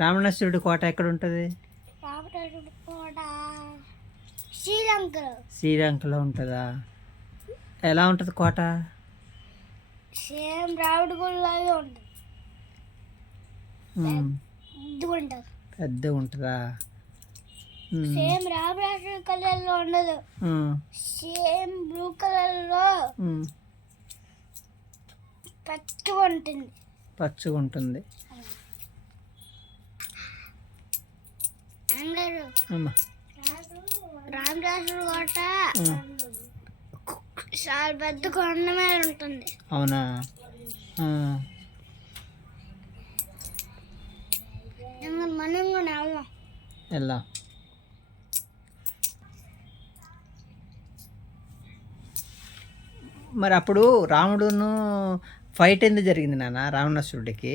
రావణాసురుడి కోట ఎక్కడ ఉంటుంది? రావణాసురుడి కోట శ్రీలంకలో. శ్రీలంకలో ఉంటుందా? ఎలా ఉంటుంది కోట? సేమ్ రావణ గుడిలాగే ఉంటుంది. పెద్దగా ఉంటుందా? సేమ్ రావణాసురుడి కలర్లో ఉండదు, సేమ్ బ్లూ కలర్లో పచ్చగా ఉంటుంది. పచ్చగా ఉంటుంది. రామరాజుడు కోట చాలా పెద్ద కొండ మీద ఉంటుంది. అవునా? మనం కూడా వెళ్దాం. మరి అప్పుడు రాముడును ఫైట్ ఎందుకు జరిగింది నాన్న రావణాసురుడికి?